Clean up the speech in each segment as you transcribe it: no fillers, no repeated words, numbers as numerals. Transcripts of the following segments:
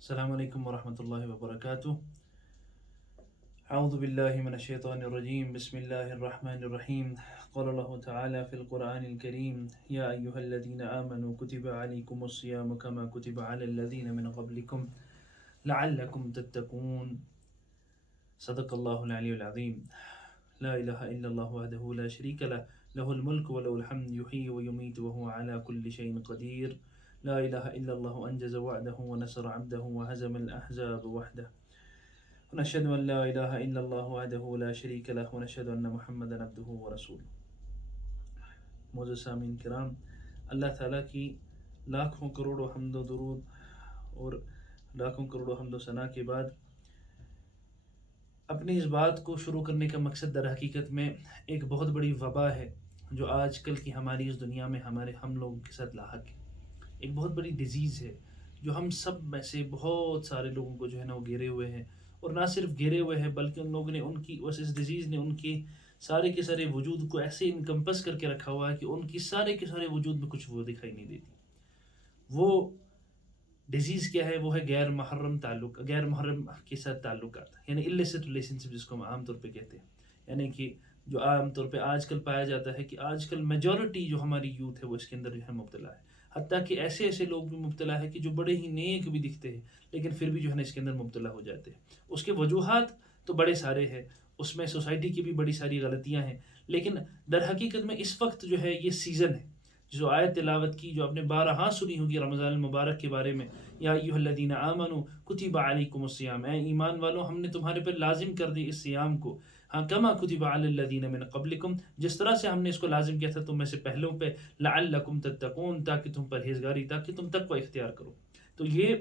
السلام عليكم ورحمة الله وبركاته. أعوذ بالله من الشيطان الرجيم. بسم الله الرحمن الرحيم. قال الله تعالى في القرآن الكريم: يا أيها الذين آمنوا كتب عليكم الصيام كما كتب على الذين من قبلكم لعلكم تتقون. صدق الله العلي العظيم. لا إله إلا الله وحده لا شريك له له الملك وله الحمد يحيي ويميت وهو على كل شيء قدير. لا إله إلا الله أنجز وعده ونصر عبده وهزم الأحزاب وحده. ونشهد أن لا إله إلا الله وحده لا شريك له ونشهد أن محمدا عبده ورسوله. معزز سامعین کرام، اللہ تعالیٰ کی لاکھوں کروڑوں حمد و درود اور لاکھوں کروڑوں حمد و ثنا کے بعد اپنی اس بات کو شروع کرنے کا مقصد در حقیقت میں ایک بہت بڑی وبا ہے جو آج کل کی ہماری اس دنیا میں ہم لوگوں کے ساتھ لاحق ہے. ایک بہت بڑی ڈیزیز ہے جو ہم سب میں سے بہت سارے لوگوں کو جو ہے نا وہ گھیرے ہوئے ہیں، اور نہ صرف گھیرے ہوئے ہیں بلکہ ان لوگوں نے اس ڈیزیز نے ان کی سارے کے سارے وجود کو ایسے انکمپس کر کے رکھا ہوا ہے کہ ان کی سارے کے سارے وجود میں کچھ وہ دکھائی نہیں دیتی. وہ ڈیزیز کیا ہے؟ وہ ہے غیر محرم کے ساتھ تعلقات، یعنی illicit relationship جس کو ہم عام طور پہ کہتے ہیں. یعنی کہ جو عام طور پہ آج کل پایا جاتا ہے کہ آج کل میجورٹی جو ہماری یوتھ ہے وہ اس کے اندر جو ہے مبتلا ہے. حتیٰ کہ ایسے لوگ بھی مبتلا ہے کہ جو بڑے ہی نیک بھی دکھتے ہیں لیکن پھر بھی جو ہے نا اس کے اندر مبتلا ہو جاتے ہیں. اس کے وجوہات تو بڑے سارے ہیں، اس میں سوسائٹی کی بھی بڑی ساری غلطیاں ہیں، لیکن در حقیقت میں اس وقت جو ہے یہ سیزن ہے. جو آیت تلاوت کی جو آپ نے بارہا سنی ہوگی رمضان المبارک کے بارے میں، یا ایھا الذین آمنوا کتب علیکم الصیام، اے ایمان والو ہم نے تمہارے پر لازم کر دی اس صیام کو، ہاں کما کتب علی الذین من قبلکم، جس طرح سے ہم نے اس کو لازم کیا تھا تم میں سے پہلوں پہ، لعلکم تتقون، تاکہ تم پرہیزگاری، تاکہ تم تقوی اختیار کرو. تو یہ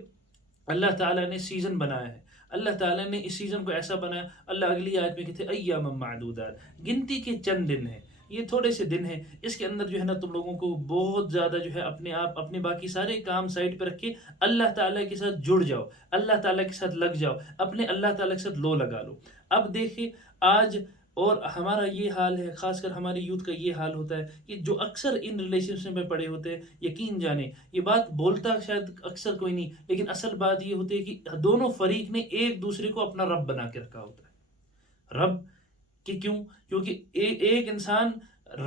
اللہ تعالیٰ نے سیزن بنایا ہے. اللہ تعالیٰ نے اس سیزن کو ایسا بنایا، اللہ اگلی آیت میں کہتے ہیں ایام معدودات، گنتی کے چند دن ہیں، یہ تھوڑے سے دن ہیں، اس کے اندر جو ہے نا تم لوگوں کو بہت زیادہ جو ہے اپنے باقی سارے کام سائڈ پہ رکھ کے اللہ تعالیٰ کے ساتھ جڑ جاؤ، اللہ تعالیٰ کے ساتھ لگ جاؤ، اپنے اللہ تعالیٰ کے ساتھ لو لگا لو. اب دیکھیں آج اور ہمارا یہ حال ہے، خاص کر ہماری یوتھ کا یہ حال ہوتا ہے کہ جو اکثر ان ریلیشنشپ میں پڑے ہوتے ہیں، یقین جانے یہ بات بولتا شاید اکثر کوئی نہیں، لیکن اصل بات یہ ہوتی ہے کہ دونوں فریق نے ایک دوسرے کو اپنا رب بنا کے رکھا ہوتا ہے. رب کہ کیوں؟ کیونکہ ایک انسان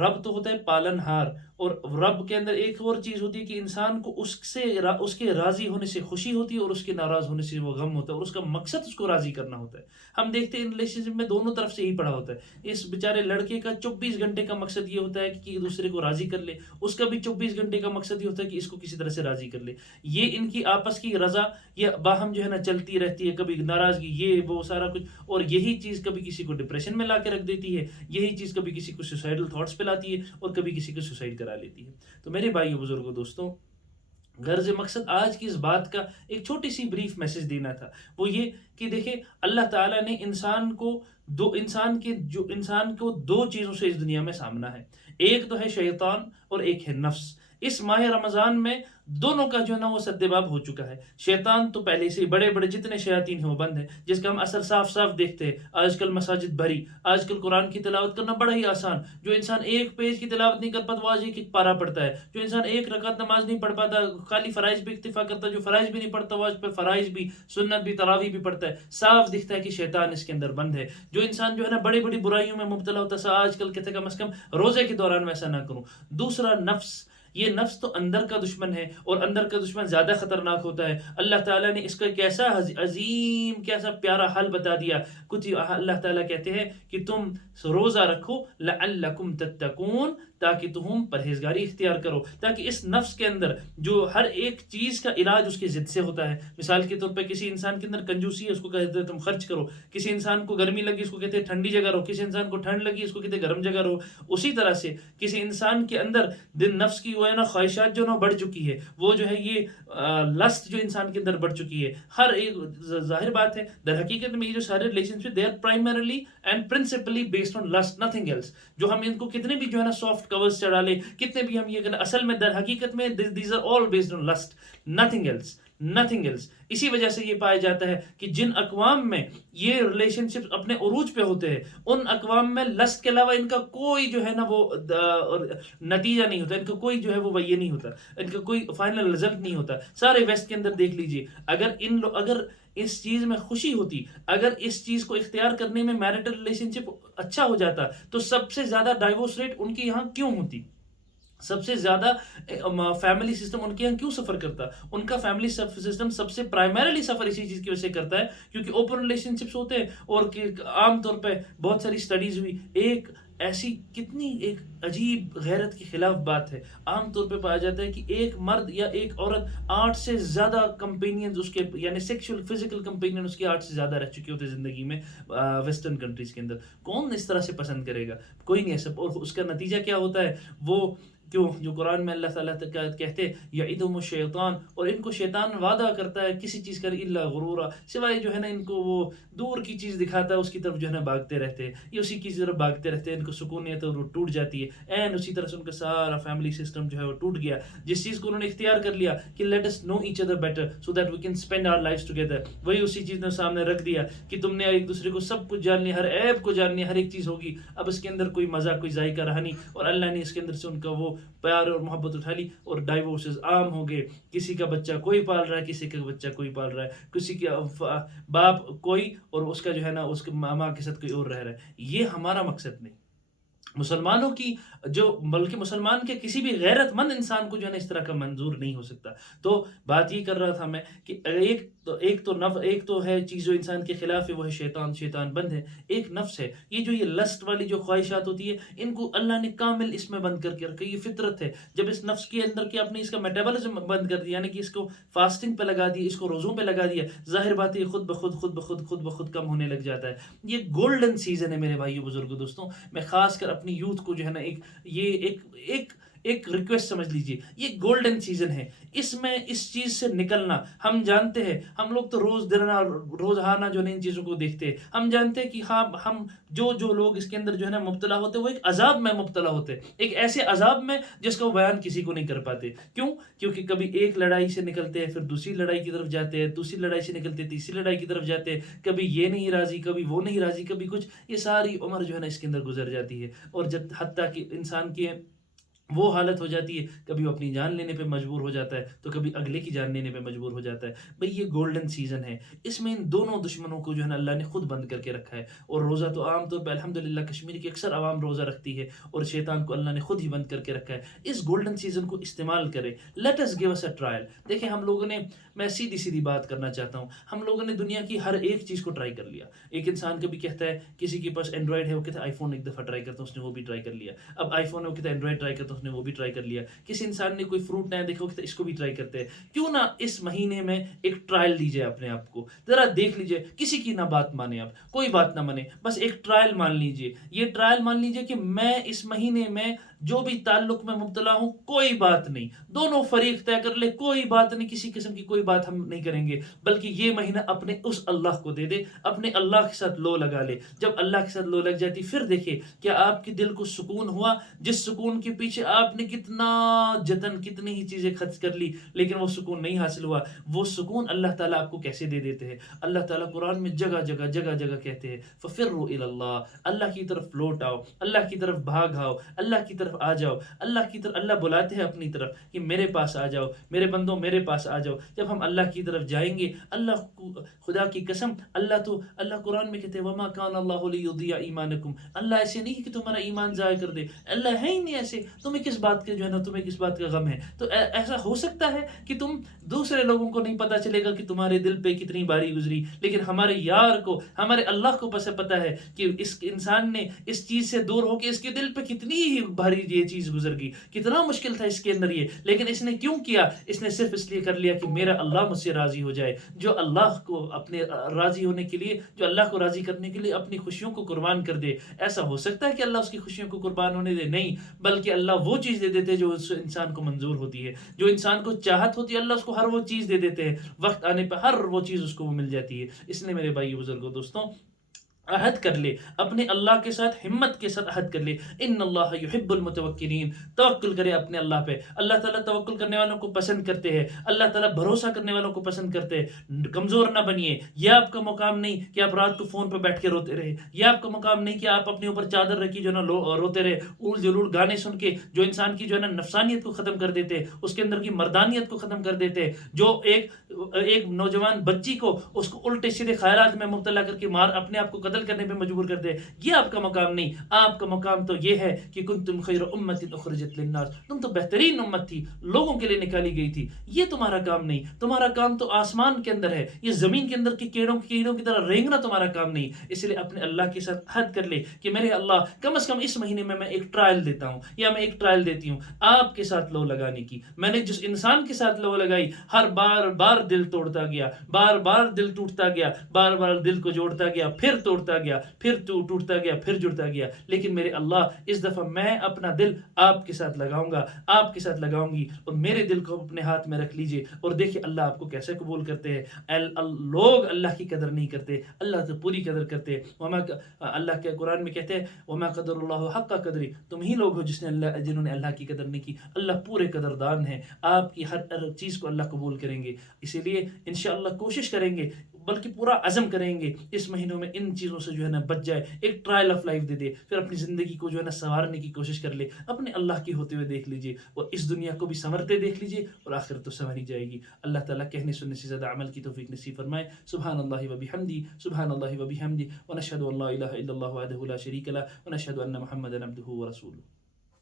رب تو ہوتا ہے پالن ہار، اور رب کے اندر ایک اور چیز ہوتی ہے کہ انسان کو اس کے راضی ہونے سے خوشی ہوتی ہے اور اس کے ناراض ہونے سے وہ غم ہوتا ہے، اور اس کا مقصد اس کو راضی کرنا ہوتا ہے. ہم دیکھتے ہیں ان ریلیشن شپ میں دونوں طرف سے یہی پڑا ہوتا ہے. اس بیچارے لڑکے کا 24 گھنٹے کا مقصد یہ ہوتا ہے کہ ایک دوسرے کو راضی کر لے، اس کا بھی 24 گھنٹے کا مقصد یہ ہوتا ہے کہ اس کو کسی طرح سے راضی کر لے. یہ ان کی آپس کی رضا یہ باہم جو ہے نا چلتی رہتی ہے، کبھی ناراضگی یہ وہ سارا کچھ، اور یہی چیز کبھی کسی کو ڈپریشن میں لا کے رکھ دیتی ہے، یہی چیز کبھی کسی کو سوسائڈل تھاٹس پہ لاتی ہے، اور کبھی کسی کو سوسائڈ کرا لیتی ہے. تو میرے بھائیو بزرگوں دوستوں، غرض مقصد آج کی اس بات کا ایک چھوٹی سی بریف میسج دینا تھا، وہ یہ کہ دیکھیں اللہ تعالیٰ نے انسان کو دو چیزوں سے اس دنیا میں سامنا ہے. ایک تو ہے شیطان اور ایک ہے نفس. اس ماہ رمضان میں دونوں کا جو ہے نا وہ سدباب ہو چکا ہے. شیطان تو پہلے سے بڑے بڑے جتنے شیاطین ہیں وہ بند ہیں، جس کا ہم اثر صاف صاف دیکھتے ہیں. آج کل مساجد بھری، آج کل قرآن کی تلاوت کرنا بڑا ہی آسان. جو انسان ایک پیج کی تلاوت نہیں کر پاتا وہ آج ایک پارا پڑتا ہے. جو انسان ایک رکعت نماز نہیں پڑھ پاتا، خالی فرائض بھی اکتفا کرتا ہے، جو فرائض بھی نہیں پڑھتا وہ آج پہ فرائض بھی، سنت بھی، تراویح بھی پڑھتا ہے. صاف دکھتا ہے کہ شیطان اس کے اندر بند ہے. جو انسان جو ہے نا بڑی بڑی برائیوں میں مبتلا ہوتا ہے، آج کل کہتے ہیں کم از کم روزے کے دوران ویسا نہ کروں. دوسرا نفس، یہ نفس تو اندر کا دشمن ہے، اور اندر کا دشمن زیادہ خطرناک ہوتا ہے. اللہ تعالیٰ نے اس کا کیسا عظیم کیسا پیارا حل بتا دیا. کچھ اللہ تعالیٰ کہتے ہیں کہ تم روزہ رکھو لعلکم تتقون، تاکہ تم پرہیزگاری اختیار کرو، تاکہ اس نفس کے اندر جو ہر ایک چیز کا علاج اس کی ضد سے ہوتا ہے. مثال کے طور پہ کسی انسان کے اندر کنجوسی ہے، اس کو کہتے ہیں تم خرچ کرو. کسی انسان کو گرمی لگی، اس کو کہتے ہیں ٹھنڈی جگہ رہو. کسی انسان کو ٹھنڈ لگی، اس کو کہتے ہیں گرم جگہ رہو. اسی طرح سے کسی انسان کے اندر نفس کی وہ ہے نا خواہشات جو نا بڑھ چکی ہے، وہ جو ہے یہ لسٹ جو انسان کے اندر بڑھ چکی ہے. ہر ایک ظاہر بات ہے در حقیقت میں یہ جو سارے relationship they are primarily and principally based on lust, nothing else. جو ہم ان کو کتنے بھی جو ہے نا سافٹ کورز چڑھا لے، کتنے بھی ہم یہ کریں، اصل میں در حقیقت میں these are all based on lust, nothing else. Nothing else. اسی وجہ سے یہ پایا جاتا ہے کہ جن اقوام میں یہ ریلیشن شپ اپنے عروج پہ ہوتے ہیں ان اقوام میں لسٹ کے علاوہ ان کا کوئی جو ہے نا وہ نتیجہ نہیں ہوتا، ان کا کوئی جو ہے وہ یہ نہیں ہوتا، ان کا کوئی فائنل رزلٹ نہیں ہوتا. سارے ویسٹ کے اندر دیکھ لیجئے، اگر اس چیز میں خوشی ہوتی، اگر اس چیز کو اختیار کرنے میں میرٹل ریلیشن شپ اچھا ہو جاتا، تو سب سے زیادہ ڈائیورس ریٹ ان کے یہاں کیوں ہوتی؟ سب سے زیادہ فیملی سسٹم ان کے یہاں کیوں سفر کرتا؟ ان کا فیملی سسٹم سب سے پرائمریلی سفر اسی چیز کی وجہ سے کرتا ہے کیونکہ اوپن ریلیشن شپس ہوتے ہیں. اور عام طور پہ بہت ساری سٹڈیز ہوئی، ایک ایسی کتنی ایک عجیب غیرت کے خلاف بات ہے، عام طور پہ پایا جاتا ہے کہ ایک مرد یا ایک عورت 8 سے زیادہ کمپینینز اس کے یعنی سیکشل فزیکل کمپینین اس کے 8 سے زیادہ رہ چکے ہوتے زندگی میں ویسٹرن کنٹریز کے اندر. کون اس طرح سے پسند کرے گا؟ کوئی نہیں ایسا. اور اس کا نتیجہ کیا ہوتا ہے؟ وہ کیوں جو قرآن میں اللہ تعالیٰ کہتے یعدہم الشیطان، اور ان کو شیطان وعدہ کرتا ہے کسی چیز کا الا غرورا، سوائے جو ہے نا ان کو وہ دور کی چیز دکھاتا ہے اس کی طرف جو ہے نا بھاگتے رہتے ہیں، یہ اسی کی طرف بھاگتے رہتے ہیں، ان کو سکون نہیں ہے تو وہ ٹوٹ جاتی ہے. اینڈ اسی طرح سے ان کا سارا فیملی سسٹم جو ہے وہ ٹوٹ گیا. جس چیز کو انہوں نے اختیار کر لیا کہ let us know each other better so that we can spend our lives together, وہی اسی چیز نے سامنے رکھ دیا کہ تم نے ایک دوسرے کو سب کچھ جان لیا، ہر عیب کو جان لیا، ہر ایک چیز ہوگی. اب اس کے اندر کوئی مزہ کوئی ذائقہ رہا نہیں، اور اللہ نے اس کے اندر سے ان کا وہ پیار اور محبت اٹھا لی اور ڈائیورسز عام ہو گئے. کسی کا بچہ کوئی پال رہا ہے، کسی کا بچہ کوئی پال رہا ہے، کسی کا باپ کوئی اور اس کا جو ہے نا اس کے ماں کے ساتھ کوئی اور رہ رہا ہے. یہ ہمارا مقصد نہیں. مسلمانوں کی جو بلکہ مسلمان کے کسی بھی غیرت مند انسان کو جو ہے نا اس طرح کا منظور نہیں ہو سکتا. تو بات یہ کر رہا تھا میں کہ ایک تو ہے چیز جو انسان کے خلاف ہے، وہ ہے شیطان بند ہے. ایک نفس ہے، یہ جو یہ لسٹ والی جو خواہشات ہوتی ہے ان کو اللہ نے کامل اس میں بند کر کے رکھا. یہ فطرت ہے. جب اس نفس کے اندر کہ آپ نے اس کا میٹابولزم بند کر دیا، یعنی کہ اس کو فاسٹنگ پہ لگا دیا، اس کو روزوں پہ لگا دیا، ظاہر بات ہے خود بخود کم ہونے لگ جاتا ہے. یہ گولڈن سیزن ہے میرے بھائیو بزرگوں دوستوں. میں خاص کر اپنی یوتھ کو جو ہے نا ایک ریکویسٹ سمجھ لیجئے، یہ گولڈن سیزن ہے. اس میں اس چیز سے نکلنا، ہم جانتے ہیں، ہم لوگ تو روزانہ جو ہے ان چیزوں کو دیکھتے ہیں، ہم جانتے ہیں کہ ہاں ہم جو لوگ اس کے اندر جو ہے نا مبتلا ہوتے ہیں وہ ایک عذاب میں مبتلا ہوتے ہیں، ایک ایسے عذاب میں جس کا وہ بیان کسی کو نہیں کر پاتے. کیونکہ کبھی ایک لڑائی سے نکلتے ہیں، پھر دوسری لڑائی کی طرف جاتے ہیں، دوسری لڑائی سے نکلتے ہیں، تیسری لڑائی کی طرف جاتے ہیں، کبھی یہ نہیں راضی، کبھی وہ نہیں راضی، کبھی کچھ. یہ ساری عمر جو ہے نا اس کے اندر گزر جاتی ہے، اور جب حتیٰ کہ انسان کی وہ حالت ہو جاتی ہے، کبھی وہ اپنی جان لینے پہ مجبور ہو جاتا ہے تو کبھی اگلے کی جان لینے پہ مجبور ہو جاتا ہے. بھئی یہ گولڈن سیزن ہے، اس میں ان دونوں دشمنوں کو جو ہے نا اللہ نے خود بند کر کے رکھا ہے. اور روزہ تو عام طور پہ الحمدللہ کشمیر کی اکثر عوام روزہ رکھتی ہے، اور شیطان کو اللہ نے خود ہی بند کر کے رکھا ہے. اس گولڈن سیزن کو استعمال کرے. Let us give us a trial. دیکھیں ہم لوگوں نے، میں سیدھی بات کرنا چاہتا ہوں، ہم لوگوں نے دنیا کی ہر ایک چیز کو ٹرائی کر لیا. ایک انسان کبھی کہتا ہے، کسی کے پاس اینڈرائڈ ہے وہ کہتا ہے آئی فون ایک دفعہ ٹرائی کرتا ہوں، اس نے وہ بھی ٹرائی کر لیا. اب آئی فون ہے وہ کہتا ہے اینڈرائڈ ٹرائی کرتا ہوں، اس نے وہ بھی ٹرائی کر لیا. کسی انسان نے کوئی فروٹ نیا دیکھا کہ اس کو بھی ٹرائی کرتے ہیں. کیوں نہ اس مہینے میں ایک ٹرائل لیجئے اپنے آپ کو، ذرا دیکھ لیجئے. کسی کی نہ بات مانے، آپ کوئی بات نہ مانے، بس ایک ٹرائل مان لیجئے. یہ ٹرائل مان لیجئے کہ میں اس مہینے میں جو بھی تعلق میں مبتلا ہوں کوئی بات نہیں، دونوں فریق طے کر لے، کوئی بات نہیں، کسی قسم کی کوئی بات ہم نہیں کریں گے، بلکہ یہ مہینہ اپنے اس اللہ کو دے دے، اپنے اللہ کے ساتھ لو لگا لے. جب اللہ کے ساتھ لو لگ جاتی پھر دیکھیں کیا آپ کے دل کو سکون ہوا، جس سکون کے پیچھے آپ نے کتنا جتن کتنی ہی چیزیں خرچ کر لی لیکن وہ سکون نہیں حاصل ہوا. وہ سکون اللہ تعالیٰ آپ کو کیسے دے دیتے ہیں؟ اللہ تعالیٰ قرآن میں جگہ جگہ کہتے ہیں فَفِرُّوا إِلَى اللَّهِ، اللہ کی طرف لوٹ آؤ، اللہ کی طرف بھاگ آؤ، اللہ کی طرف آ جاؤ. اللہ کی طرف اللہ بلاتے ہیں اپنی طرف کہ میرے پاس آ جاؤ، میرے بندوں میرے پاس آ جاؤ. جب ہم اللہ کی طرف جائیں گے، اللہ خدا کی قسم، اللہ قرآن میں کہتے ہیں وَمَا كَانَ اللَّهُ لِيُضِيعَ إِيمَانَكُمْ، اللہ ایسے نہیں کہ تمہارا ایمان ضائع کر دے. اللہ ہے ہی نہیں ایسے. تمہیں کس بات کا جو ہے نا تمہیں کس بات کا غم ہے؟ تو ایسا ہو سکتا ہے کہ تم دوسرے لوگوں کو نہیں پتا چلے گا کہ تمہارے دل پہ کتنی باری گزری، لیکن ہمارے یار کو، ہمارے اللہ کو پتہ ہے کہ اس انسان نے اس چیز سے دور ہو کے اس کے دل پہ کتنی ہی بھاری یہ چیز گزر گئی، کتنا مشکل تھا اس کے اندر یہ، لیکن اس نے کیوں کیا؟ اس نے صرف اس لیے کر لیا کہ میرا اللہ مجھ سے راضی ہو جائے. جو اللہ کو اپنے راضی ہونے کے لیے، جو اللہ کو راضی کرنے کے لیے اپنی خوشیوں کو قربان کر دے. ایسا ہو سکتا ہے کہ اللہ اس کی خوشیوں کو قربان ہونے دے؟ نہیں، بلکہ اللہ وہ چیز دے دیتے جو اس انسان کو منظور ہوتی ہے، جو انسان کو چاہت ہوتی ہے، اللہ اس کو ہر وہ چیز دے دیتے ہیں، وقت آنے پہ ہر وہ چیز اس کو وہ مل جاتی ہے. اس لیے میرے بھائی بزرگوں دوستوں، عہد کر لے، اپنے اللہ کے ساتھ ہمت کے ساتھ عہد کر لے. ان اللہ یحب المتوکلین. توکل کرے اپنے اللہ پہ. اللہ تعالیٰ توکل کرنے والوں کو پسند کرتے ہیں. اللہ تعالیٰ بھروسہ کرنے والوں کو پسند کرتے ہیں. کمزور نہ بنیے. یہ آپ کا مقام نہیں کہ آپ رات کو فون پہ بیٹھ کے روتے رہے. یہ آپ کا مقام نہیں کہ آپ اپنے اوپر چادر رکھی جو ہے نا روتے رہے، اول جلول گانے سن کے جو انسان کی جو ہے نا نفسانیت کو ختم کر دیتے، اس کے اندر کی مردانیت کو ختم کر دیتے، جو ایک نوجوان بچی کو اس کو الٹے سیدھے خیالات میں مبتلا کر کے اپنے آپ کو قتل کرنے پہ مجبور کر دے. یہ آپ کا مقام نہیں. آپ کا مقام تو یہ ہے کہ کنتم خیر امت اخرجت للناس. تم تو بہترین امت تھی، لوگوں کے لیے نکالی گئی تھی. یہ تمہارا کام نہیں. تمہارا کام تو آسمان کے اندر ہے. یہ زمین کے اندر کے کیڑوں کی طرح رینگنا تمہارا کام نہیں. اس لیے اپنے اللہ کے ساتھ عہد کر لے کہ میرے اللہ کم از کم اس مہینے میں ایک ٹرائل دیتا ہوں، یا میں ایک ٹرائل دیتی ہوں آپ کے ساتھ لو لگانے کی. میں نے جس انسان کے ساتھ لو لگائی، ہر بار دل توڑتا گیا، بار دل ٹوٹتا گیا، بار دل کو جوڑتا گیا، پھر توڑتا گیا، پھر ٹوٹتا گیا، پھر جڑتا گیا. لیکن میرے اللہ اس دفعہ میں اپنا دل آپ کے ساتھ لگاؤں گا، آپ کے ساتھ لگاؤں گی، اور میرے دل کو اپنے ہاتھ میں رکھ لیجئے اور دیکھیے اللہ آپ کو کیسے قبول کرتے ہیں. لوگ اللہ کی قدر نہیں کرتے، اللہ تو پوری قدر کرتے. اللہ کے قرآن میں کہتے ہیں وما قدر اللہ حق قدری. تم ہی لوگ ہو جنہوں نے اللہ کی قدر نہیں کی. اللہ پورے قدردان ہے. آپ کی ہر چیز کو اللہ قبول کریں گے. اسی لیے انشاءاللہ کوشش کریں گے، بلکہ پورا عزم کریں گے اس مہینوں میں ان چیزوں سے جو ہے نا بچ جائے. ایک ٹرائل آف لائف دے دے، پھر اپنی زندگی کو جو ہے نا سنوارنے کی کوشش کر لے. اپنے اللہ کے ہوتے ہوئے دیکھ لیجئے، اور اس دنیا کو بھی سنورتے دیکھ لیجئے، اور آخرت تو سنوری جائے گی. اللہ تعالیٰ کہنے سننے سے زیادہ عمل کی توفیق نصیب فرمائے. سبحان اللہ و بحمدی، سبحان اللہ و بحمدی، ونشهد ان لا الہ الا اللہ وحدہ لا شریک لہ، ونشهد ان محمدا عبدہ ورسولہ.